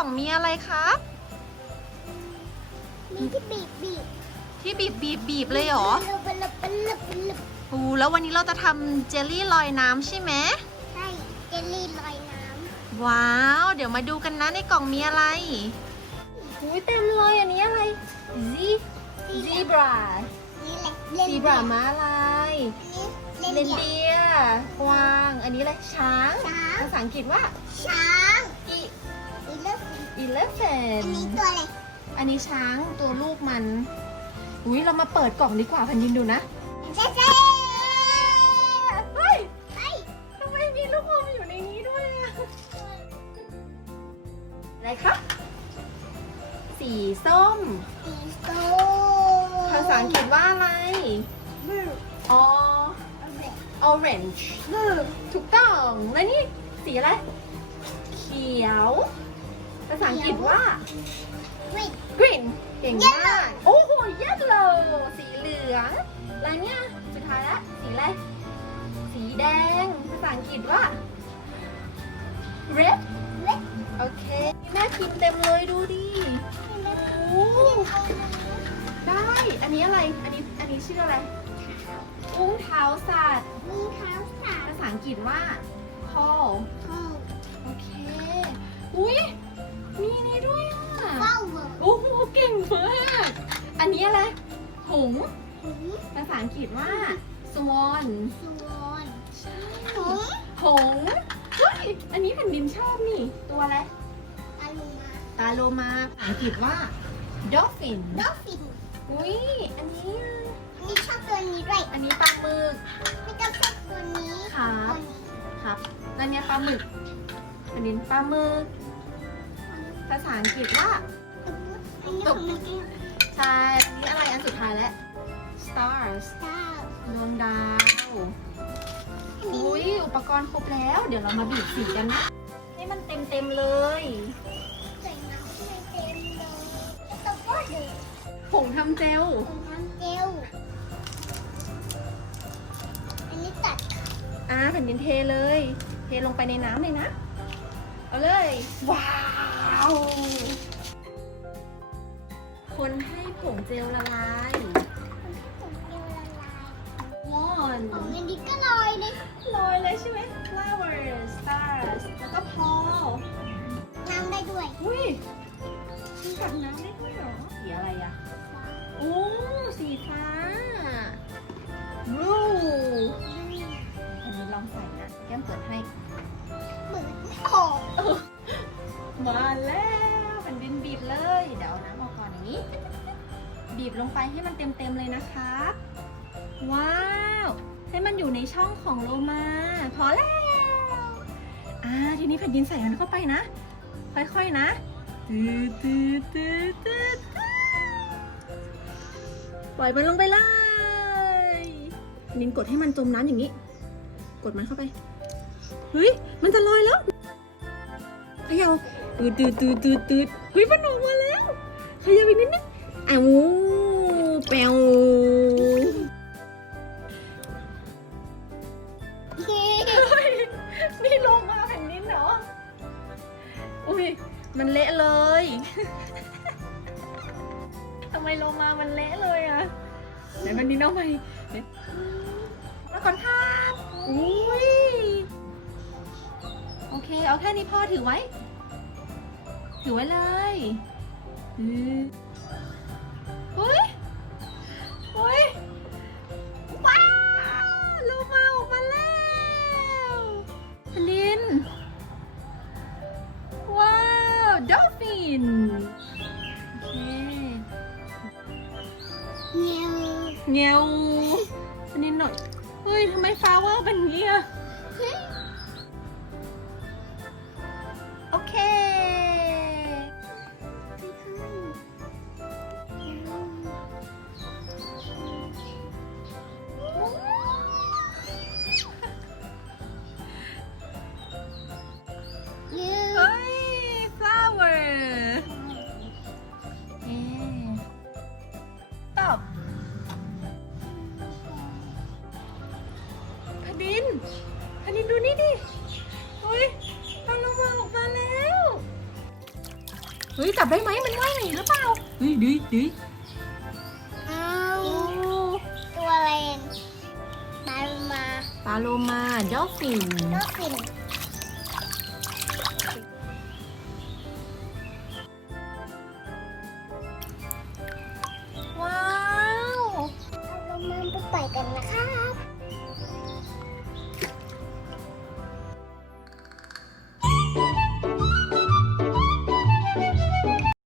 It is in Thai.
ล่องมีอะไรครับ มีที่บีบบีบที่บีบบีบบีบเลยเหรอปลึบปลึบปลึบปลึบอูแล้ววันนี้เราจะทำเจลลี่ลอยน้ำใช่ไหมใช่เจลลี่ลอยน้ว้าว เดี๋ยวมาดูกันนะในกล่องมีอะไรอุ้ยเต็มเลยอันนี้อะไรซีซีบราำนี่แหละเล่นซีบราม้าลายนี่เลเล่นนเดียเดียร์กวาง อันนี้อะไรช้างช้าง ภาษาอังกฤษว่า ช้างอีอีเลิฟ อีเลฟเฟอันนนี้ตัวอะไรอันนี้ช้างตัวลูกมัน อุ้ยเรามาเปิดกล่องดีกว่าพันยินดูนะ เจ๊เจ๊เฮ้ยเฮ้ยทำไมมีลูกอมอยู่ในนี้ด้วยอะอะไรครับ สีส้ม สีโตภาษาอังกฤษว่าอะไร บลูอ๋อเอาแบบ orange บลูถูกต้อง แล้วนี่สีอะไร เขียว ภาษาอังกฤษว่าวิด green เก่งมาก โอ้โห yellow สีเหลือง แล้วเนี่ย สุดท้ายละ สีอะไร สีแดง ภาษาอังกฤษว่า red เล็กโอเคน่ากินเต็มเลยดูดิโอ้ได้ อันนี้อะไร อันนี้ อันนี้ชื่ออะไรอุ้งเท้าสัตว์มีเท้าสามภาษาอังกฤษว่า call ข้ อันนี้อะไรหงส์ถุงภาษาอังกฤษว่า swan ส่วนใช่ถุงหงส์เฮ้ยอันนี้แผ่นดินชอบนี่ ตัวอะไร ปลาลูมาตาโลมาภาษาอังกฤษว่า dolphin ดอฟฟินอุ้ยอันนี้อะอันนี้ชอบตัวนี้ด้วยอันนี้ปลาหมึก ไม่ต้องชอบตัวนี้ครับ ตัวนี้ครับแล้วเนี่ยปลาหมึกแผ่นดินปลาหมึก ภาษาอังกฤษว่า อันนี้ของมันกิน ใช่อันนี้อะไรอันสุดท้ายแล้ว stars ดาวดวงดาวอันนี้อุ้ยอุปกรณ์ครบแล้ว เดี๋ยวเรามาบีบสีกันนะให้มันเต็มเต็มๆเลยใส่น้ำไม่เต็มเลยแล้วก็พ่อเด็กผงทำเจลของน้ำเจลอันนี้ตัดอ่าแผ่นดินเทเลย เทลงไปในน้ำเลยนะ เอาเลย ว้าว คนให้ผงเจลละลายของเจลละลายว่อนของอันนี้ก็ลอยเลยลอยเลยใช่ไหม flowers stars แล้วก็พอน้ำได้ด้วยอุ้ยมีกับน้ำได้ด้วยเหรอ สีอะไรอะโอ้สีฟ้า blue อันนี้ลองใส่นะ แก้มเปิดให้เหมือนหอมมาแล้ว บีบลงไปให้มันเต็มๆเลยนะคะ ว้าว ให้มันอยู่ในช่องของโลมา พอแล้วอ่าทีนี้แผ่นดินใส่มันเข้าไปนะ ค่อยๆนะตืดตืดตืดตืดตืดปล่อยมันลงไปเลยแผ่นดินกดให้มันจมน้ำอย่างนี้ กดมันเข้าไป เฮ้ย มันจะลอยแล้วเขย่าตืดตืดตืดตืดตืดเฮ้ยมันออกมาแล้ว ขย่าอีกนิดนึงอ้าวแปวเฮ้ยนี่ลงมาแผ่นดินเหรอ อุ้ย มันเละเลย ทำไมลงมามันเละเลยอะไหนแผ่นดินเอาไปเนี่ยแล้วก่อนครับอุ้ย โอเค เอาแค่นี้พ่อถือไว้ ถือไว้เลย เฮ้ยเฮ้ยว้าวโลมาออกมาแล้วแผ่นดิน ว้าวดอลฟินโอเคเงี้ยวเงี้ยวแผ่นดินหน่อยเฮ้ยทำไมฟ้าเว่าเป็นอย่างนี้ อบพดินพดินดูนี่ดิเฮ้ยปลาโลมาออกมาแล้วเฮ้ยจับได้ไหมมันว่ายหนีหรือเปล่าเฮ้ยดีดีอ้าวโอ้ตัวอะไรมามาปลาโลมาดอลฟินก็ฟินว้าวเอาลงม ไปกันนะคะ